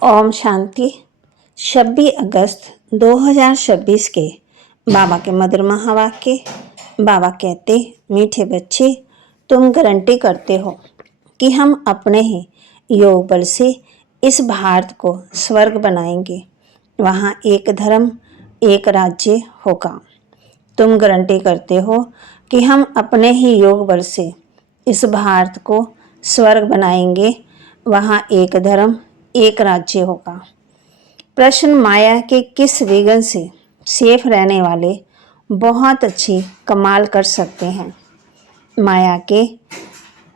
ओम शांति। 26 अगस्त 2026 के बाबा के मधुर महावाक्य। बाबा कहते, मीठे बच्चे, तुम गारंटी करते हो कि हम अपने ही योग बल से इस भारत को स्वर्ग बनाएंगे। वहाँ एक धर्म, एक राज्य होगा। तुम गारंटी करते हो कि हम अपने ही योग बल से इस भारत को स्वर्ग बनाएंगे। वहाँ एक धर्म, एक राज्य होगा। प्रश्न, माया के किस विघ्न से सेफ रहने वाले बहुत अच्छी कमाल कर सकते हैं? माया के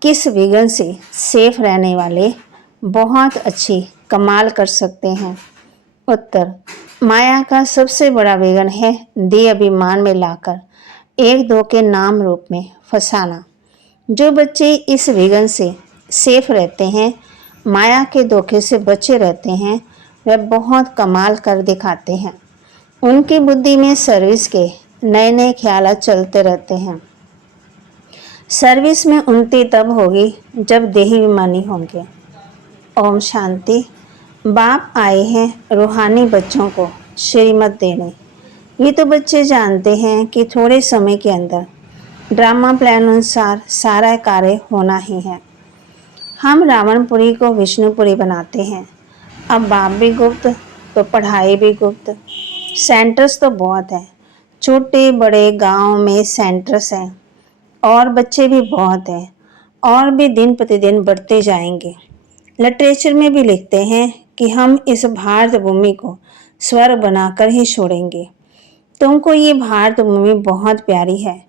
किस विघ्न से सेफ रहने वाले बहुत अच्छी कमाल कर सकते हैं? उत्तर, माया का सबसे बड़ा विघ्न है देह अभिमान में लाकर एक दो के नाम रूप में फंसाना। जो बच्चे इस विघ्न से सेफ रहते हैं, माया के धोखे से बचे रहते हैं, वे बहुत कमाल कर दिखाते हैं। उनकी बुद्धि में सर्विस के नए नए ख्याल चलते रहते हैं। सर्विस में उन्नति तब होगी जब देही अभिमानी होंगे। ओम शांति। बाप आए हैं रूहानी बच्चों को श्रीमत देने। ये तो बच्चे जानते हैं कि थोड़े समय के अंदर ड्रामा प्लान अनुसार सारा कार्य होना ही है। हम रावणपुरी को विष्णुपुरी बनाते हैं। अब बाप भी गुप्त तो पढ़ाई भी गुप्त। सेंटर्स तो बहुत हैं, छोटे बड़े गांव में सेंटर्स हैं, और बच्चे भी बहुत हैं, और भी दिन प्रतिदिन बढ़ते जाएंगे। लिटरेचर में भी लिखते हैं कि हम इस भारत भूमि को स्वर्ग बनाकर ही छोड़ेंगे। तुमको ये भारत भूमि बहुत प्यारी है,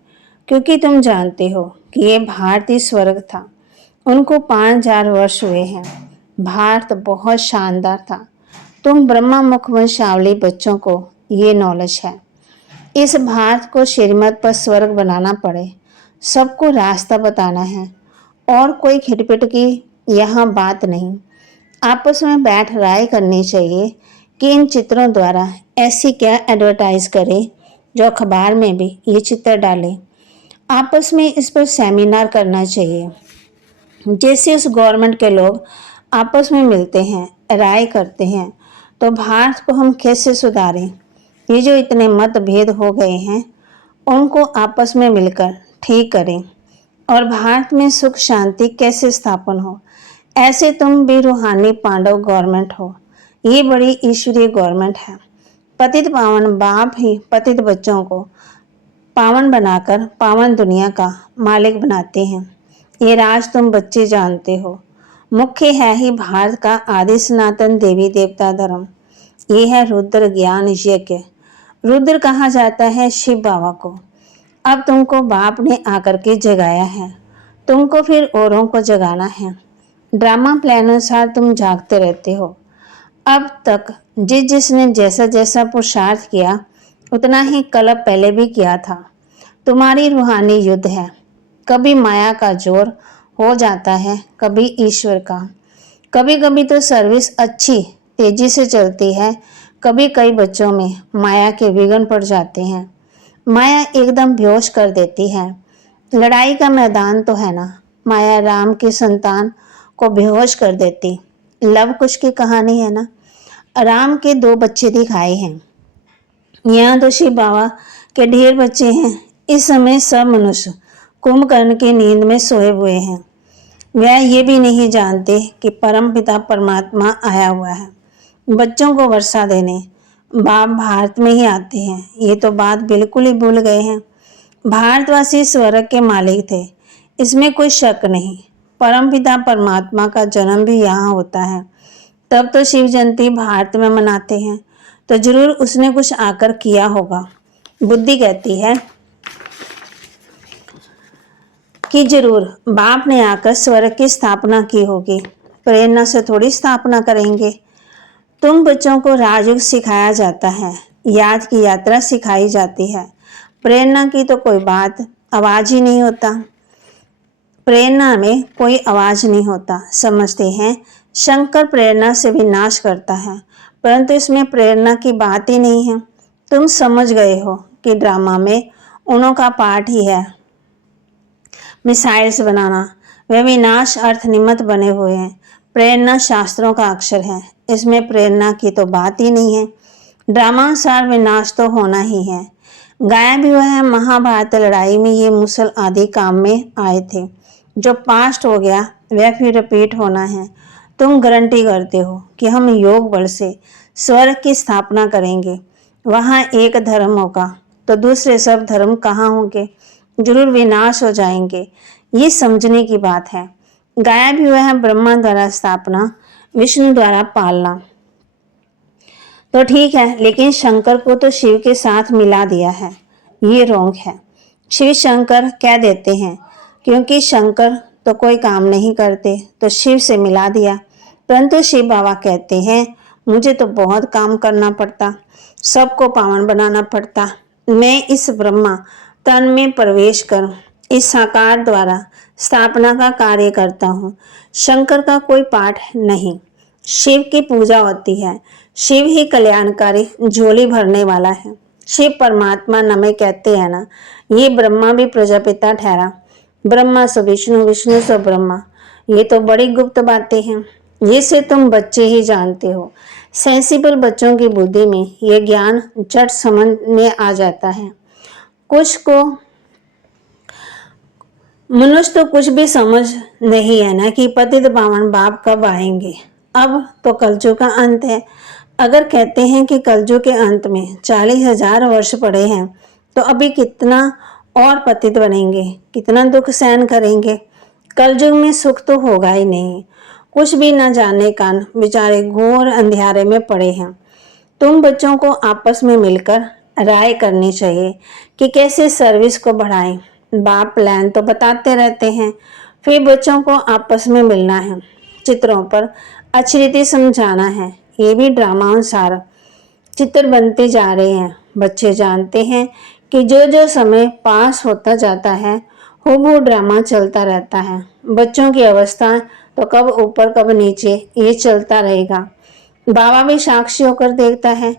क्योंकि तुम जानते हो कि ये भारतीय स्वर्ग था। उनको 5000 वर्ष हुए हैं। भारत बहुत शानदार था। तुम ब्रह्मा मुख वंशावली बच्चों को ये नॉलेज है। इस भारत को श्रीमत पर स्वर्ग बनाना पड़े, सबको रास्ता बताना है, और कोई खिटपिट की यहाँ बात नहीं। आपस में बैठ राय करनी चाहिए कि इन चित्रों द्वारा ऐसी क्या एडवर्टाइज करें जो अखबार में भी ये चित्र डालें। आपस में इस पर सेमिनार करना चाहिए। जैसे उस गवर्नमेंट के लोग आपस में मिलते हैं, राय करते हैं, तो भारत को हम कैसे सुधारें। ये जो इतने मतभेद हो गए हैं, उनको आपस में मिलकर ठीक करें, और भारत में सुख शांति कैसे स्थापन हो। ऐसे तुम भी रूहानी पांडव गवर्नमेंट हो। ये बड़ी ईश्वरीय गवर्नमेंट है। पतित पावन बाप ही पतित बच्चों को पावन बनाकर पावन दुनिया का मालिक बनाते हैं। ये राज तुम बच्चे जानते हो। मुख्य है ही भारत का आदि सनातन देवी देवता धर्म। ये है रुद्र ज्ञान यज्ञ। रुद्र कहा जाता है शिव बाबा को। अब तुमको बाप ने आकर के जगाया है, तुमको फिर औरों को जगाना है। ड्रामा प्लान अनुसार तुम जागते रहते हो। अब तक जिसने जैसा जैसा पुरुषार्थ किया, उतना ही कल्प पहले भी किया था। तुम्हारी रूहानी युद्ध है। कभी माया का जोर हो जाता है, कभी ईश्वर का। कभी कभी तो सर्विस अच्छी तेजी से चलती है, कभी कई बच्चों में माया के विघ्न पड़ जाते हैं। माया एकदम बेहोश कर देती है। लड़ाई का मैदान तो है ना, माया राम की संतान को बेहोश कर देती। लव कुश की कहानी है ना, राम के 2 बच्चे दिखाए हैं। यहाँ तो शिव बाबा के ढेर बच्चे हैं। इस समय सब मनुष्य कुंभकर्ण की नींद में सोए हुए हैं। वह ये भी नहीं जानते कि परम पिता परमात्मा आया हुआ है बच्चों को वर्षा देने। बाप भारत में ही आते हैं, ये तो बात बिल्कुल ही भूल गए हैं। भारतवासी स्वर्ग के मालिक थे, इसमें कोई शक नहीं। परम पिता परमात्मा का जन्म भी यहाँ होता है। तब तो शिव जयंती भारत में मनाते हैं, तो जरूर उसने कुछ आकर किया होगा। बुद्धि कहती है कि जरूर बाप ने आकर स्वर्ग की स्थापना की होगी। प्रेरणा से थोड़ी स्थापना करेंगे। तुम बच्चों को राजयोग सिखाया जाता है, याद की यात्रा सिखाई जाती है। प्रेरणा की तो कोई बात, आवाज ही नहीं होता। प्रेरणा में कोई आवाज नहीं होता। समझते हैं शंकर प्रेरणा से भी नाश करता है, परंतु इसमें प्रेरणा की बात ही नहीं है। तुम समझ गए हो कि ड्रामा में उनों का पार्ट ही है मिसाइल्स बनाना। वे विनाश अर्थ निमित्त बने हुए हैं। प्रेरणा शास्त्रों का अक्षर है, इसमें प्रेरणा की तो बात ही नहीं है। ड्रामानुसार विनाश तो होना ही है। गाया भी वह है, महाभारत लड़ाई में ये मुसल आदि काम में आए थे। जो पास्ट हो गया वह फिर रिपीट होना है। तुम गारंटी करते हो कि हम योग बल से स्वर्ग की स्थापना करेंगे। वहाँ एक धर्म होगा तो दूसरे सब धर्म कहाँ होंगे? जरूर विनाश हो जाएंगे। ये समझने की बात है। गाया भी वह है, ब्रह्मा द्वारा स्थापना, विष्णु द्वारा पालना। तो ठीक है, लेकिन शंकर को तो शिव के साथ मिला दिया है, ये रोंग है। शिव शंकर कह देते हैं क्योंकि शंकर तो कोई काम नहीं करते तो शिव से मिला दिया। परंतु शिव बाबा कहते हैं मुझे तो बहुत काम करना पड़ता, सबको पावन बनाना पड़ता। मैं इस ब्रह्मा तन में प्रवेश कर इस साकार द्वारा स्थापना का कार्य करता हूँ। शंकर का कोई पाठ नहीं, शिव की पूजा होती है। शिव ही कल्याणकारी झोली भरने वाला है। शिव परमात्मा नमे कहते हैं ना, ये ब्रह्मा भी प्रजापिता ठहरा। ब्रह्मा सो विष्णु, विष्णु सो ब्रह्मा। ये तो बड़ी गुप्त बातें हैं, ये से तुम बच्चे ही जानते हो। सेंसिबल बच्चों की बुद्धि में ये ज्ञान झट समझ में आ जाता है। कुछ को मनुष्य तो कुछ भी समझ नहीं है ना कि पतित पावन बाप कब आएंगे। अब तो कलयुग का अंत है। अगर कहते हैं कि कलयुग के अंत में 40,000 वर्ष पड़े हैं तो अभी कितना और पतित बनेंगे, कितना दुख सहन करेंगे। कलयुग में सुख तो होगा ही नहीं। कुछ भी न जाने कान बेचारे घोर अंधियारे में पड़े हैं। तुम बच्चों को आपस में मिलकर राय करनी चाहिए कि कैसे सर्विस को बढ़ाएं। बाप प्लान तो बताते रहते हैं, फिर बच्चों को आपस में मिलना है, चित्रों पर अच्छी रीति समझाना है। ये भी ड्रामा अनुसार चित्र बनते जा रहे हैं। बच्चे जानते हैं कि जो जो समय पास होता जाता है हूबहू ड्रामा चलता रहता है। बच्चों की अवस्था तो कब ऊपर कब नीचे ये चलता रहेगा। बाबा भी साक्षी होकर देखता है।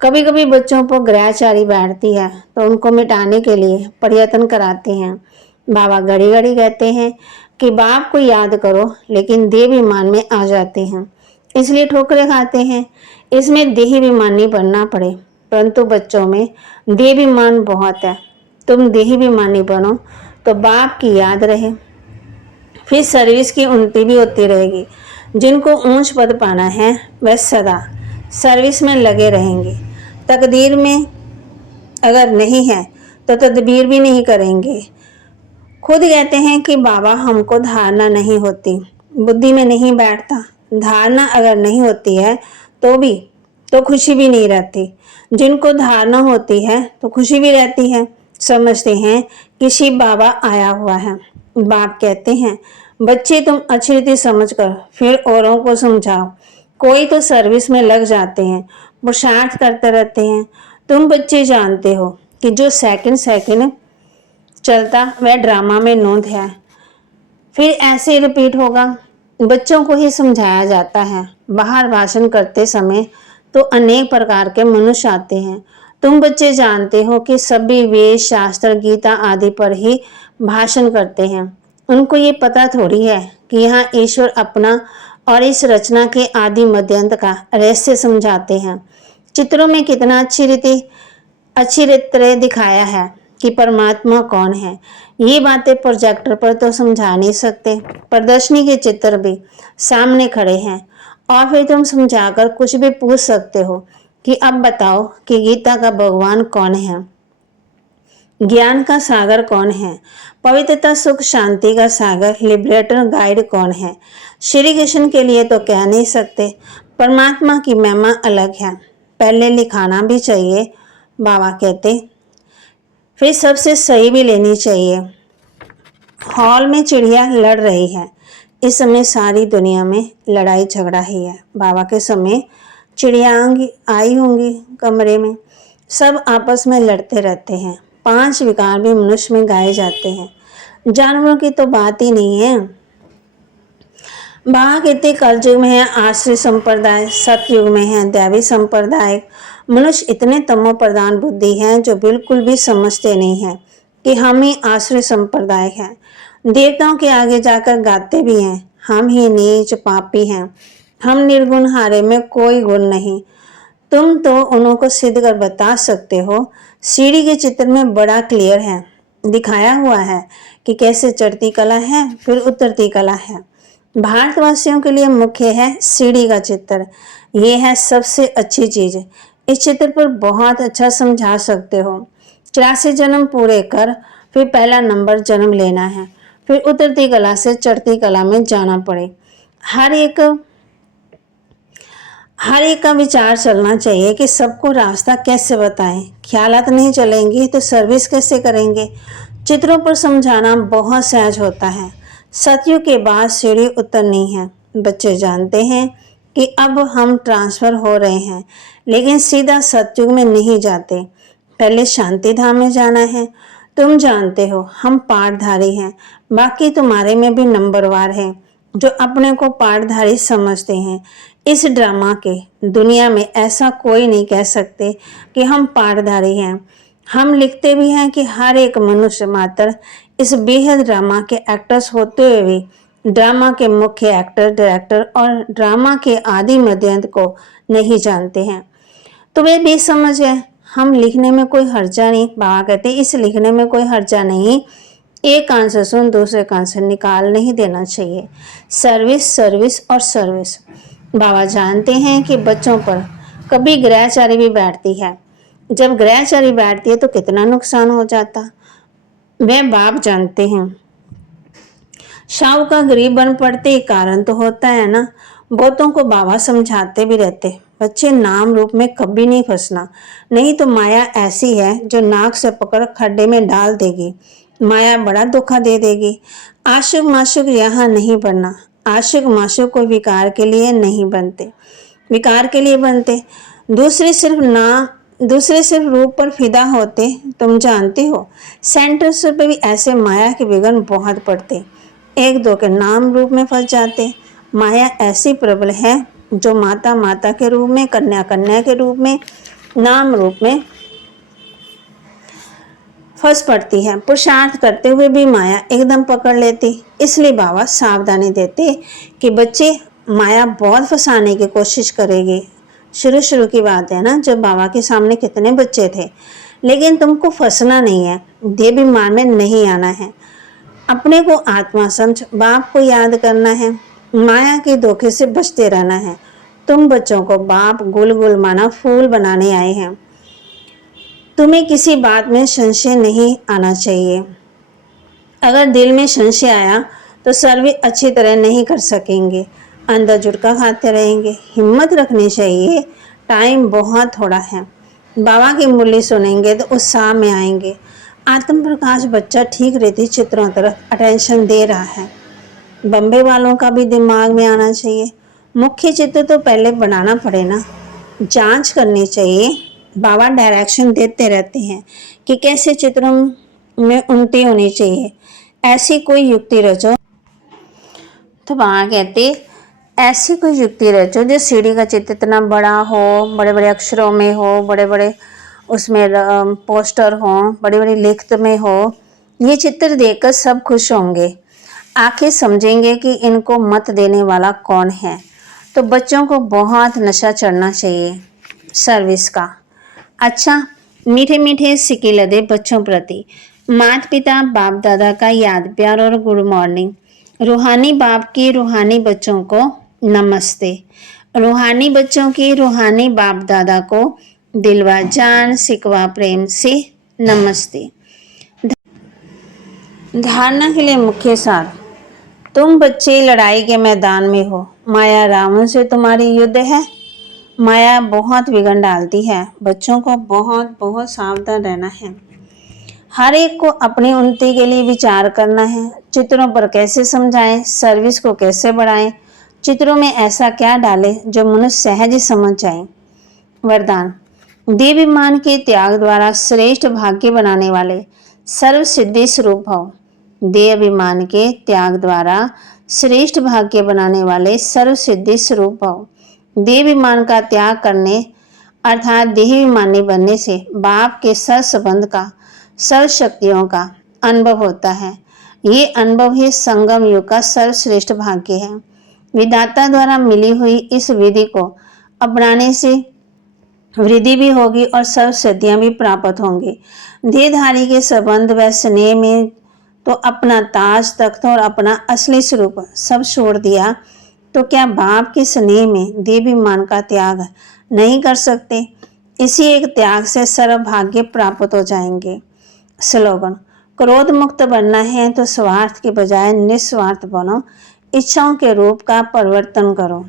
कभी कभी बच्चों पर ग्रहचारी बैठती है तो उनको मिटाने के लिए प्रयत्न कराते हैं। बाबा घड़ी घड़ी कहते हैं कि बाप को याद करो, लेकिन देह विमान में आ जाते हैं, इसलिए ठोकरें खाते हैं। इसमें देह विमानी बनना पड़े, परंतु बच्चों में देह विमान बहुत है। तुम देह विमानी बनो तो बाप की याद रहे, फिर सर्विस की उन्नति भी होती रहेगी। जिनको ऊंच पद पाना है वह सदा सर्विस में लगे रहेंगे। तकदीर में अगर नहीं है तो तदबीर भी नहीं करेंगे। खुद कहते हैं कि बाबा हमको धारणा नहीं होती, बुद्धि में नहीं बैठता। धारणा अगर नहीं होती है तो खुशी भी नहीं रहती। जिनको धारणा होती है तो खुशी भी रहती है। समझते हैं कि शिव बाबा आया हुआ है। बाप कहते हैं बच्चे तुम अच्छी रीति समझ कर फिर औरों को समझाओ। कोई तो सर्विस में लग जाते हैं, पुरुषार्थ करते रहते हैं। तुम बच्चे जानते हो कि जो सेकंड सेकंड चलता वह ड्रामा में नोंद है, फिर ऐसे ही रिपीट होगा। बच्चों को ही समझाया जाता है। बाहर भाषण करते समय तो अनेक प्रकार के मनुष्य आते हैं। तुम बच्चे जानते हो कि सभी वेद शास्त्र गीता आदि पर ही भाषण करते हैं। उनको ये पता थोड़ी है कि यहाँ ईश्वर अपना और इस रचना के आदि मध्यांत का रहस्य समझाते हैं। चित्रों में कितना अच्छी रीति दिखाया है कि परमात्मा कौन है। ये बातें प्रोजेक्टर पर तो समझा नहीं सकते, प्रदर्शनी के चित्र भी सामने खड़े हैं और फिर तुम समझाकर कुछ भी पूछ सकते हो कि अब बताओ कि गीता का भगवान कौन है, ज्ञान का सागर कौन है, पवित्रता सुख शांति का सागर लिबरेटर गाइड कौन है। श्री कृष्ण के लिए तो कह नहीं सकते। परमात्मा की महिमा अलग है, पहले लिखाना भी चाहिए बाबा कहते, फिर सबसे सही भी लेनी चाहिए। हॉल में चिड़िया लड़ रही है। इस समय सारी दुनिया में लड़ाई झगड़ा ही है। बाबा के समय चिड़िया आई होंगी कमरे में, सब आपस में लड़ते रहते हैं। 5 विकार भी मनुष्य में गाए जाते हैं, जानवरों की तो बात ही नहीं है। बाबा कहते कलयुग में है आश्रय संप्रदाय, सतयुग में है दैवी संप्रदाय। मनुष्य इतने तमो प्रधान बुद्धि हैं जो बिल्कुल भी समझते नहीं हैं कि हम ही आश्रय संप्रदाय हैं। देवताओं के आगे जाकर गाते भी हैं हम ही नीच पापी हैं। हम निर्गुण हारे में कोई गुण नहीं। तुम तो उनको सिद्ध कर बता सकते हो। सीढ़ी के चित्र में बड़ा क्लियर है, दिखाया हुआ है कि कैसे चढ़ती कला है फिर उतरती कला है। भारतवासियों के लिए मुख्य है सीढ़ी का चित्र। ये है सबसे अच्छी चीज। इस चित्र पर बहुत अच्छा समझा सकते हो। 84 जन्म पूरे कर फिर पहला नंबर जन्म लेना है, फिर उतरती कला से चढ़ती कला में जाना पड़े। हर एक का विचार चलना चाहिए कि सबको रास्ता कैसे बताएं। ख्यालात नहीं चलेंगी तो सर्विस कैसे करेंगे। चित्रों पर समझाना बहुत सहज होता है। सतयुग के बाद सीढ़ी उतरनी है। बच्चे जानते हैं कि अब हम ट्रांसफर हो रहे हैं, लेकिन सीधा सतयुग में नहीं जाते। पहले शांति धाम में जाना है। तुम जानते हो हम पाठधारी हैं, बाकी तुम्हारे में भी नंबरवार है जो अपने को पाठधारी समझते हैं। इस ड्रामा के दुनिया में ऐसा कोई नहीं कह सकते कि हम पाठधारी हैं। हम लिखते भी हैं कि हर एक मनुष्य मात्र इस बेहद ड्रामा के एक्टर्स होते हुए भी ड्रामा के मुख्य एक्टर, डायरेक्टर और ड्रामा के आदि मध्य अंत को नहीं जानते हैं। तो वे बेसमझ है। हम लिखने में कोई हर्जा नहीं। बाबा कहते इस लिखने में कोई हर्जा नहीं। एक कान से सुन दूसरे कान से निकाल नहीं देना चाहिए। सर्विस सर्विस और सर्विस। बाबा जानते हैं कि बच्चों पर कभी ग्रहचारी भी बैठती है। जब ग्रहचारी बैठती है तो कितना नुकसान हो जाता वह बाप जानते हैं। शाहू का गरीब बन पड़ते कारण तो होता है ना। बहुतों को बाबा समझाते भी रहते, बच्चे नाम रूप में कभी नहीं फंसना, नहीं तो माया ऐसी है जो नाक से पकड़ खड्डे में डाल देगी। माया बड़ा धोखा दे देगी। आशिक माशुक यहाँ नहीं बनना। आशिक माशुक कोई विकार के लिए नहीं बनते, विकार के लिए बनते। दूसरे सिर्फ रूप पर फिदा होते। तुम जानते हो सेंटर्स पे भी ऐसे माया के विघ्न बहुत पड़ते। एक दो के नाम रूप में फंस जाते। माया ऐसी प्रबल है जो माता माता के रूप में, कन्या कन्या के रूप में, नाम रूप में फंस पड़ती है। पुरुषार्थ करते हुए भी माया एकदम पकड़ लेती। इसलिए बाबा सावधानी देते कि बच्चे माया बहुत फंसाने की कोशिश करेगी। शुरू शुरू की बात है ना, जब बाबा के सामने कितने बच्चे थे। लेकिन तुमको फंसना नहीं है, देह बीमार में नहीं आना है। अपने को आत्मा समझ बाप को याद करना है। माया के धोखे से बचते रहना है। तुम बच्चों को बाप गुल गुल माना फूल बनाने आए हैं। तुम्हें किसी बात में संशय नहीं आना चाहिए। अगर दिल में संशय आया तो सर्वे अच्छी तरह नहीं कर सकेंगे, अंदर जुटका खाते रहेंगे। हिम्मत रखनी चाहिए, टाइम बहुत थोड़ा है। बाबा की मुरली सुनेंगे तो उत्साह में आएंगे। आत्म प्रकाश बच्चा ठीक रहती चित्रों तरफ अटेंशन दे रहा है। बम्बे वालों का भी दिमाग में आना चाहिए। मुख्य चित्र तो पहले बनाना पड़े ना, जांच करनी चाहिए। बाबा डायरेक्शन देते रहते हैं कि कैसे चित्रों में उन्नति होनी चाहिए। ऐसी कोई युक्ति रचो। तो बाबा कहते ऐसी कोई युक्ति रचो जो सीढ़ी का चित्र इतना बड़ा हो, बड़े बड़े अक्षरों में हो, बड़े बड़े उसमें पोस्टर हो, बड़ी बड़ी लिखत में हो। ये चित्र देखकर सब खुश होंगे, आखिर समझेंगे कि इनको मत देने वाला कौन है। तो बच्चों को बहुत नशा चढ़ना चाहिए सर्विस का। अच्छा, मीठे मीठे सिक्के लदे बच्चों प्रति माता पिता बाप दादा का याद प्यार और गुड मॉर्निंग। रूहानी बाप की रूहानी बच्चों को नमस्ते। रूहानी बच्चों की रूहानी बाप दादा को दिलवा जान सिकवा प्रेम से नमस्ते। धारणा के लिए मुख्य सार। तुम बच्चे लड़ाई के मैदान में हो। माया रावण से तुम्हारी युद्ध है। माया बहुत विघ्न डालती है। बच्चों को बहुत बहुत सावधान रहना है। हर एक को अपनी उन्नति के लिए विचार करना है। चित्रों पर कैसे समझाएं, सर्विस को कैसे बढ़ाएं, चित्रों में ऐसा क्या डालें जो मनुष्य सहज ही समझ जाए। वरदान। देवाभिमान के त्याग द्वारा श्रेष्ठ भाग्य बनाने वाले सर्व सिद्धि स्वरूप भव। देवाभिमान के त्याग द्वारा श्रेष्ठ भाग्य बनाने वाले सर्व सिद्धि स्वरूप भव। देवाभिमान का त्याग करने अर्थात देहाभिमानी बनने से बाप के सर संबंध का, सर्व शक्तियों का अनुभव होता है। ये अनुभव ही संगम युग का सर्वश्रेष्ठ भाग्य है। विधाता द्वारा मिली हुई इस विधि को अपनाने से वृद्धि भी होगी और सर्व सिद्धियां भी प्राप्त होंगी। देहधारी के संबंध व स्नेह में तो अपना ताज तख्त और अपना असली स्वरूप सब छोड़ दिया, तो क्या बाप के स्नेह में देवाभिमान का त्याग नहीं कर सकते? इसी एक त्याग से सर्व भाग्य प्राप्त हो जाएंगे। स्लोगन: क्रोध मुक्त बनना है तो स्वार्थ के बजाय निस्वार्थ बनो, इच्छाओं के रूप का परिवर्तन करो।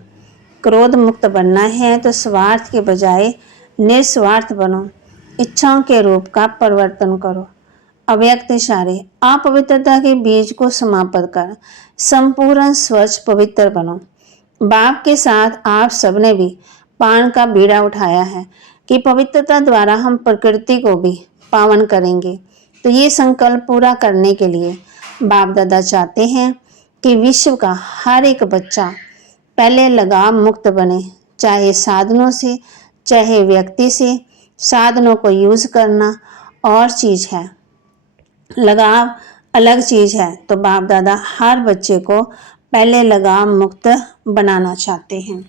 क्रोध मुक्त बनना है तो स्वार्थ के बजाय निस्वार्थ बनो, इच्छाओं के रूप का परिवर्तन करो। अव्यक्त इशारे: अपवित्रता के बीज को समाप्त कर संपूर्ण स्वच्छ पवित्र बनो। बाप के साथ आप सबने भी पान का बीड़ा उठाया है कि पवित्रता द्वारा हम प्रकृति को भी पावन करेंगे। तो ये संकल्प पूरा करने के लिए बाप दादा चाहते हैं कि विश्व का हर एक बच्चा पहले लगाव मुक्त बने, चाहे साधनों से चाहे व्यक्ति से। साधनों को यूज करना और चीज है, लगाव अलग चीज है। तो बाप दादा हर बच्चे को पहले लगाव मुक्त बनाना चाहते हैं।